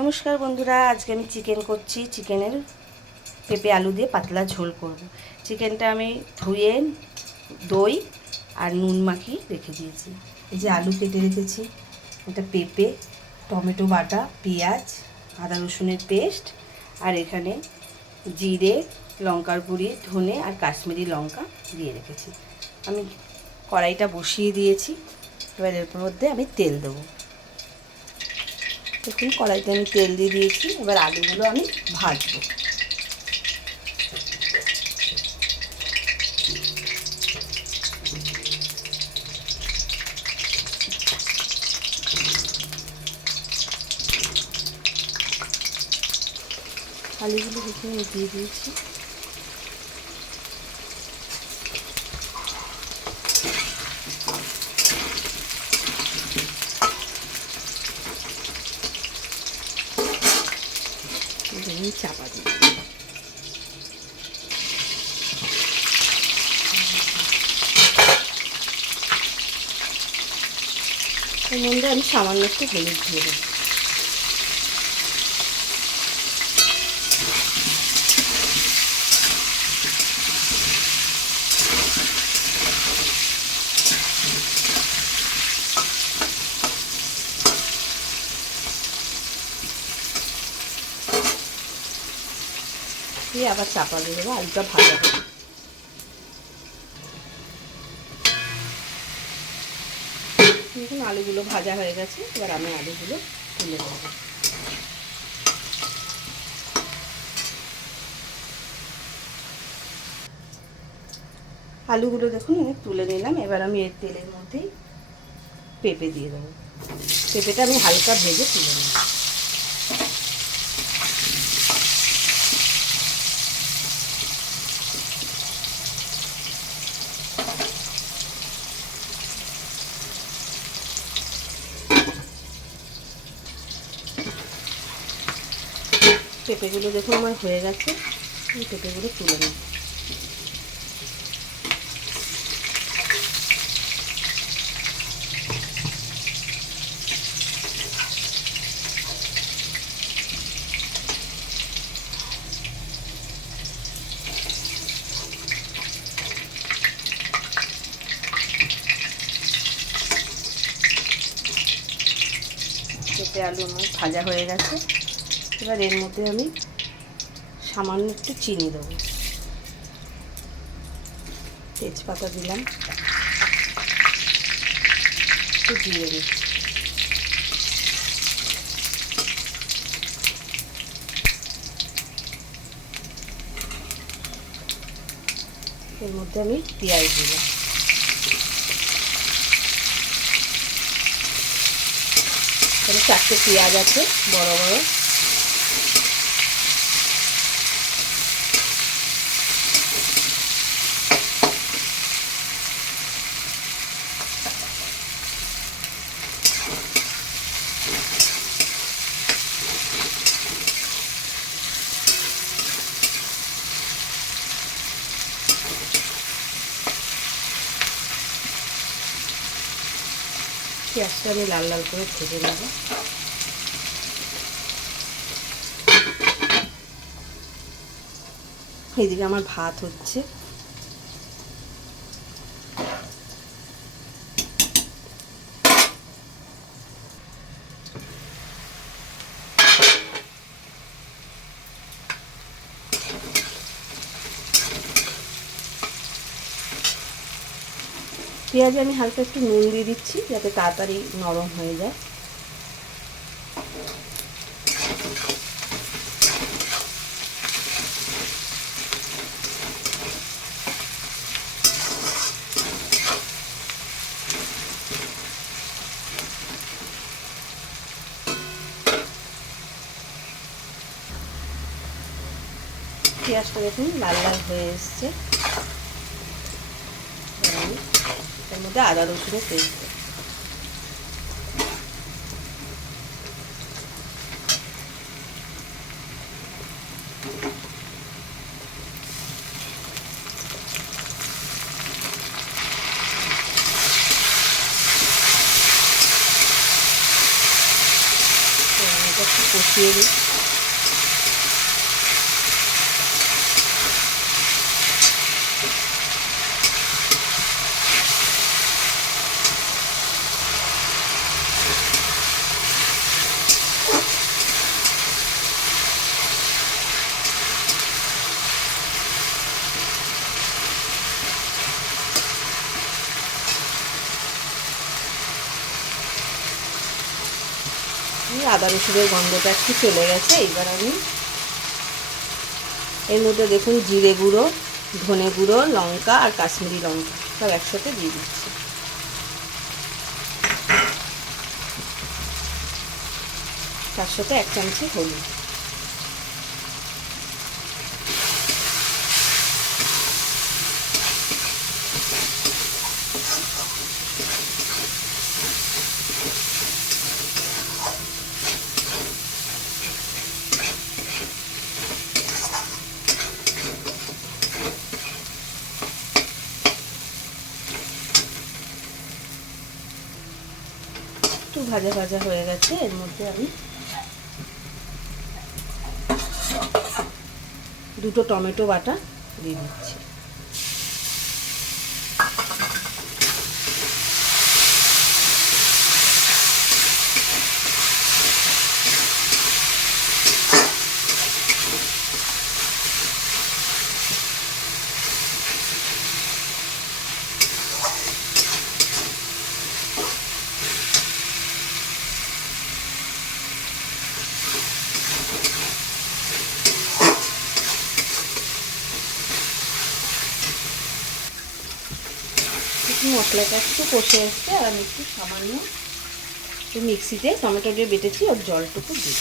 নমস্কার বন্ধুরা, আজকে আমি চিকেন করছি। চিকেনের পেঁপে আলু দিয়ে পাতলা ঝোল করব। চিকেনটা আমি ধুয়ে দই আর নুন মাখিয়ে রেখে দিয়েছি। এই যে আলু কেটে রেখেছি, এটা পেঁপে, টমেটো বাটা, পেঁয়াজ, আদা রসুনের পেস্ট, আর এখানে জিরে, লঙ্কার গুঁড়ি, ধনে আর কাশ্মীরি লঙ্কা দিয়ে রেখেছি। আমি কড়াইটা বসিয়ে দিয়েছি। এবার এর মধ্যে আমি তেল দেবো। দেখুন, কড়াইতে আমি তেল দিয়ে দিয়েছি। এবার আলুগুলো আমি ভাজবো। আলুগুলো দেখুন আমি দিয়ে দিয়েছি। চাপা দিই। এর মধ্যে আমি সামান্য একটু হলুদ দিয়ে দেবো। দিয়ে আবার চাপা দিয়ে দেবো, আলুটা ভাজা হবে। দেখুন আলুগুলো ভাজা হয়ে গেছে। এবার আমি আলুগুলো তুলে নেব। আলুগুলো দেখুন আমি তুলে নিলাম। এবার আমি এর তেলের মধ্যেই পেঁপে দিয়ে দেবো। পেঁপেটা আমি হালকা ভেজে তুলে নেব। পেঁপেগুলো দেখুন আমার হয়ে গেছে। পেঁপেগুলো তুলে নেব। পেঁপে আলু আমার ভাজা হয়ে গেছে। এবার এর মধ্যে আমি সামান্য একটু চিনি দেবো, তেজপাতা দিলাম, একটু জিরে দিচ্ছি। এর মধ্যে আমি পেঁয়াজ দিলাম। এখানে 4টে পেঁয়াজ আছে বড় বড়। পেঁয়াজটা আমি লাল লাল করে ভেজে নেব। এইদিকে আমার ভাত হচ্ছে। পেঁয়াজে আমি হালকা একটু নুন দিয়ে দিচ্ছি যাতে তাড়াতাড়ি নরম হয়ে যায়। পেঁয়াজটা দেখুন লাল লাল হয়ে এসছে। এর মধ্যে আদা রসুনের পেস্ট। এটা একটু কষিয়ে দিই। আদা রসুনের গন্ধটা একটু চলে গেছে। এবার আমি এর মধ্যে দেখুন জিরে গুঁড়ো, ধনে গুঁড়ো, লঙ্কা আর কাশ্মীরি লঙ্কা সব একসাথে দিয়ে দিচ্ছি। তার সাথে 1 চামচি হলুদ। একটু ভাজা ভাজা হয়ে গেছে। এর মধ্যে আমি 2টো টমেটো বাটা দিয়ে দিচ্ছি। মশলাটা একটু কষে এসছে আর আমি একটু সামান্য মিক্সিতে টমেটো দিয়ে বেটেছি ওর জলটুকু দিই।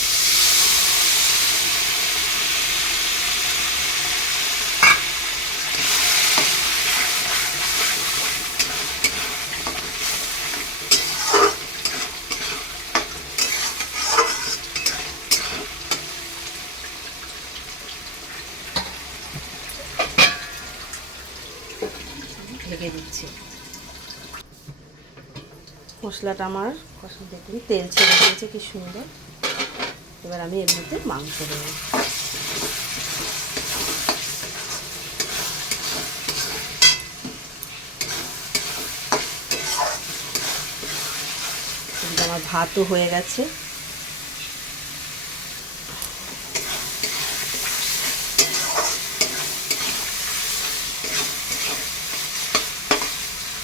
ঢেকে দিচ্ছি। মশলাটা আমার কষা দেখুন তেল ছেড়ে দিয়েছে কি সুন্দর। এবার আমি এর মধ্যে মাংস দেবো। আমার ভাতও হয়ে গেছে।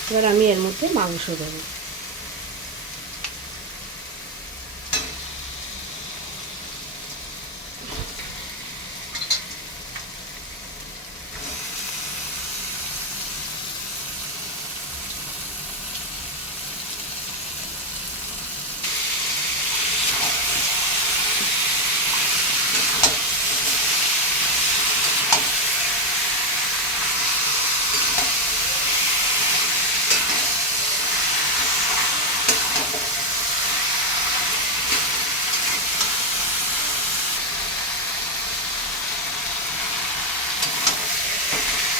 এবার আমি এর মধ্যে মাংস দেবো।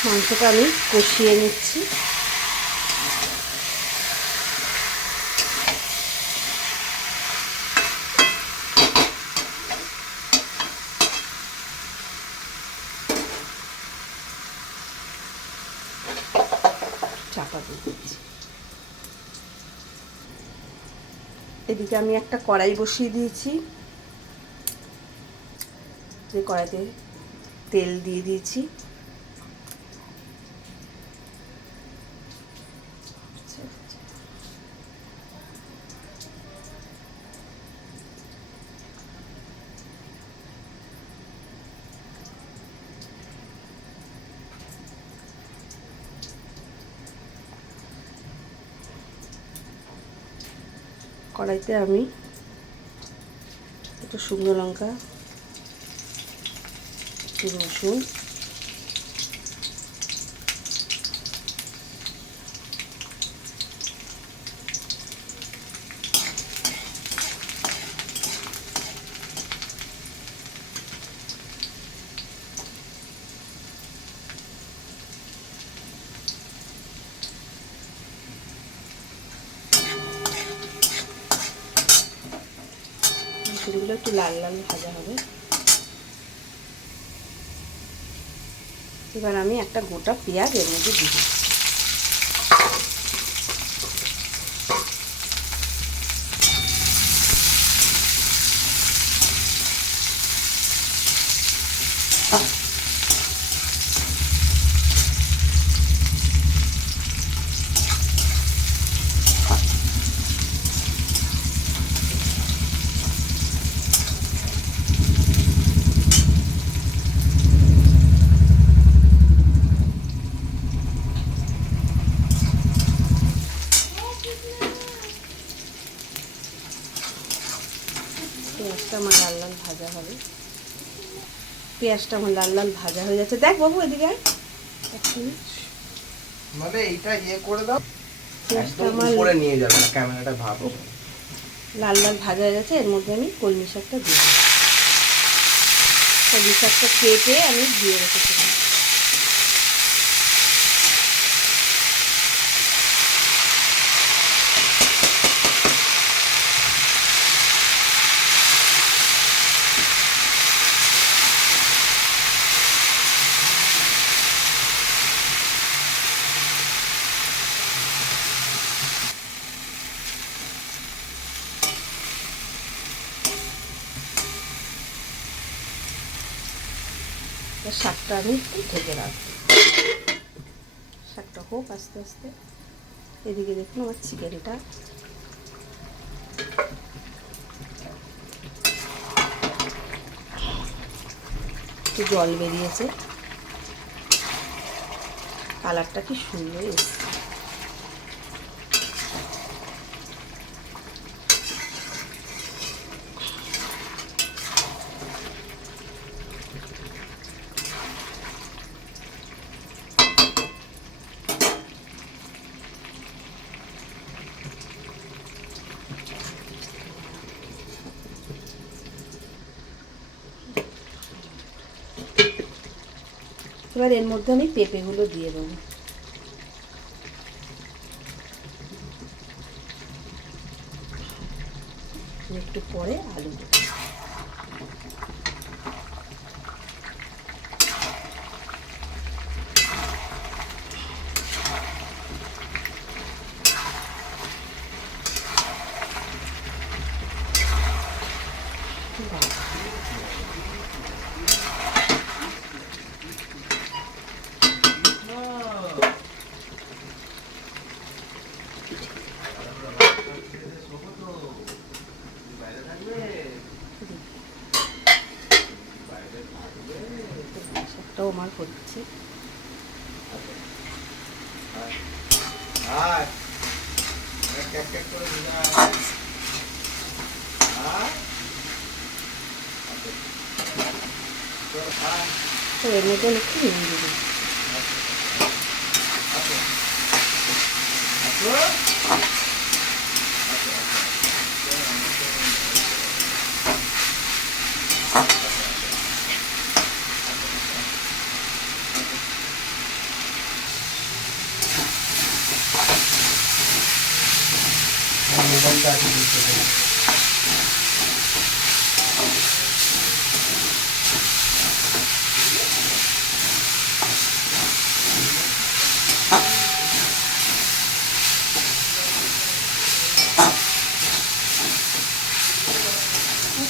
মাংসটা আমি কষিয়ে নিচ্ছি। চাপা দিয়ে দিচ্ছি। এদিকে আমি একটা কড়াই বসিয়ে দিয়েছি। যে কড়াইতে তেল দিয়ে দিয়েছি। কড়াইতে আমি একটু শুকনো লঙ্কা, একটু রসুন, এগুলো একটু লাল লাল ভাজা হবে। এবার আমি একটা গোটা পেঁয়াজ এর মধ্যে দিয়ে দিচ্ছি। পেঁয়াজটা আমার লাল লাল ভাজা হবে। পেঁয়াজটা আমার লাল লাল ভাজা হয়ে যাচ্ছে। দেখ বাবু এদিকে মানে এইটা করে দাও, একদম উপরে নিয়ে যাবে না ক্যামেরাটা, ভাবো। লাল লাল ভাজা হয়ে গেছে। এর মধ্যে আমি কলমি শাকটা দিয়ে দিই। কলমি শাকটা কেটে আমি দিয়ে রেখেছিলাম। শাকটা আমি একটু ঢেকে রাখবো। শাকটা হোক আস্তে আস্তে। এদিকে দেখুন আমার চিকেনটা একটু জল বেরিয়েছে, কালারটা কি সুন্দর এসছে। এবার এর মধ্যে আমি পেঁপেগুলো দিয়ে দেবো। একটু পরে আলু দেবো। শাকটাও আমার হচ্ছে। তো এর মধ্যে একটু নুন দিয়ে দিই।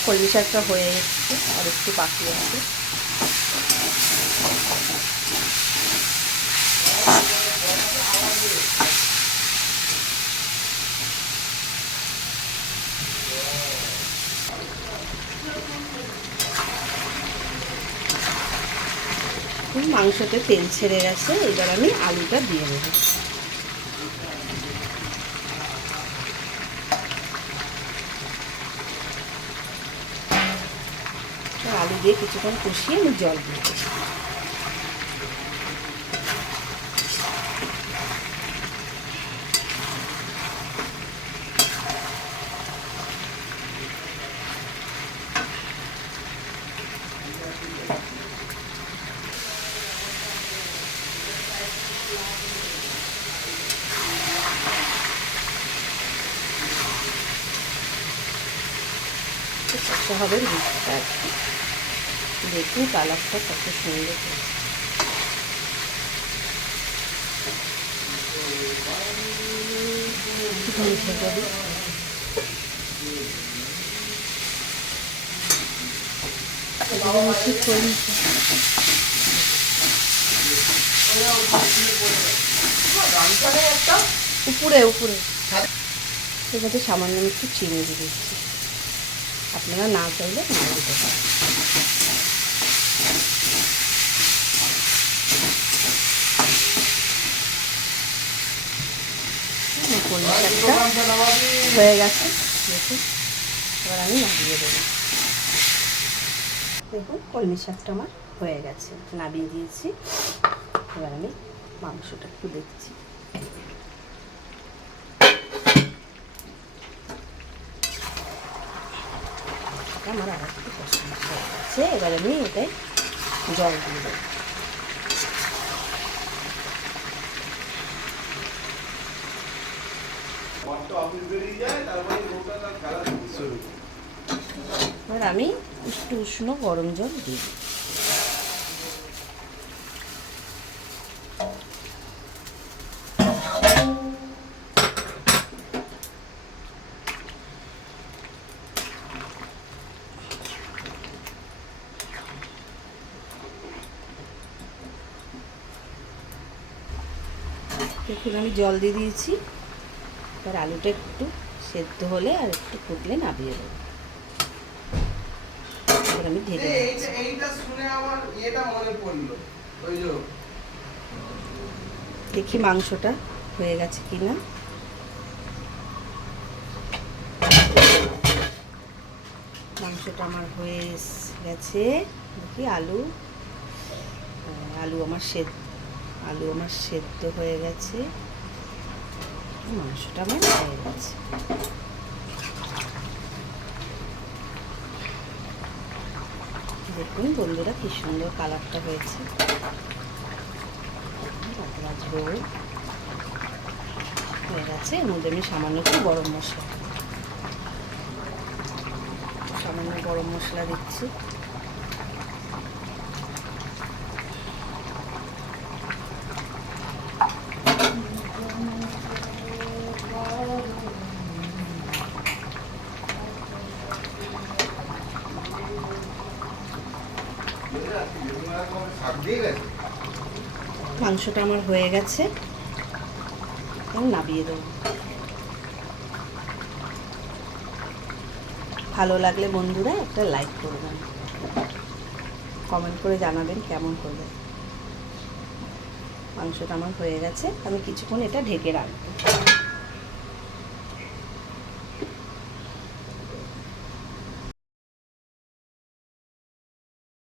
কলমি শাকটা হয়ে যাচ্ছে, আর একটু বাকি আছে। মাংসতে তেল ছেড়ে গেছে। এবার আমি আলুটা দিয়ে দেবো। আলু দিয়ে কিছুক্ষণ কষিয়ে আমি জল দিয়ে দেবো। দিতে হবে মাছটা। দেখুন কালারটা কত সুন্দর হয়েছে। ঢেকে দেবো। এগুলো হচ্ছে কলমি। উপরে উপরে ঠিক আছে, সামান্য একটু চিনি দিয়ে দিচ্ছি, আপনারা না চাইলে না দিতে পারেন। কলমি শাকটা হয়ে গেছে, দেখুন এবার আমি নামিয়ে দেবো। দেখুন কলমি শাকটা আমার হয়ে গেছে, নামিয়ে দিয়েছি। এবার আমি মাংসটা একটু দেখছি। আমার আর একটু পছন্দ হয়ে গেছে, এবার আমি এটাই জল দিয়ে দেবো। এবার আমি একটু উষ্ণ গরম জল দিই। দেখুন আমি জল দিয়ে দিয়েছি। এবার আলুটা একটু সেদ্ধ হলে আর একটু ফুটলে নামিয়ে দেবো। এবার আমি ঢেকে দিচ্ছি। এইটা শুনে আমার এটা মনে পড়লো, ওই যে দেখি মাংসটা হয়ে গেছে কিনা। মাংসটা আমার হয়ে গেছে। দেখি আলু আমার সেদ্ধ হয়ে গেছে। মাংসটা আমার হয়ে গেছে। দেখুন বন্ধুরা কি সুন্দর কালারটা হয়েছে। ঝোল হয়ে গেছে। এর মধ্যে আমি সামান্য একটু গরম মশলা দিচ্ছি। মাংসটা আমার হয়ে গেছে, আমি নামিয়ে দেবো। ভালো লাগলে বন্ধুরা একটা লাইক করবেন, কমেন্ট করে জানাবেন কেমন করবে। মাংসটা আমার হয়ে গেছে, আমি কিছুক্ষণ এটা ঢেকে রাখবো।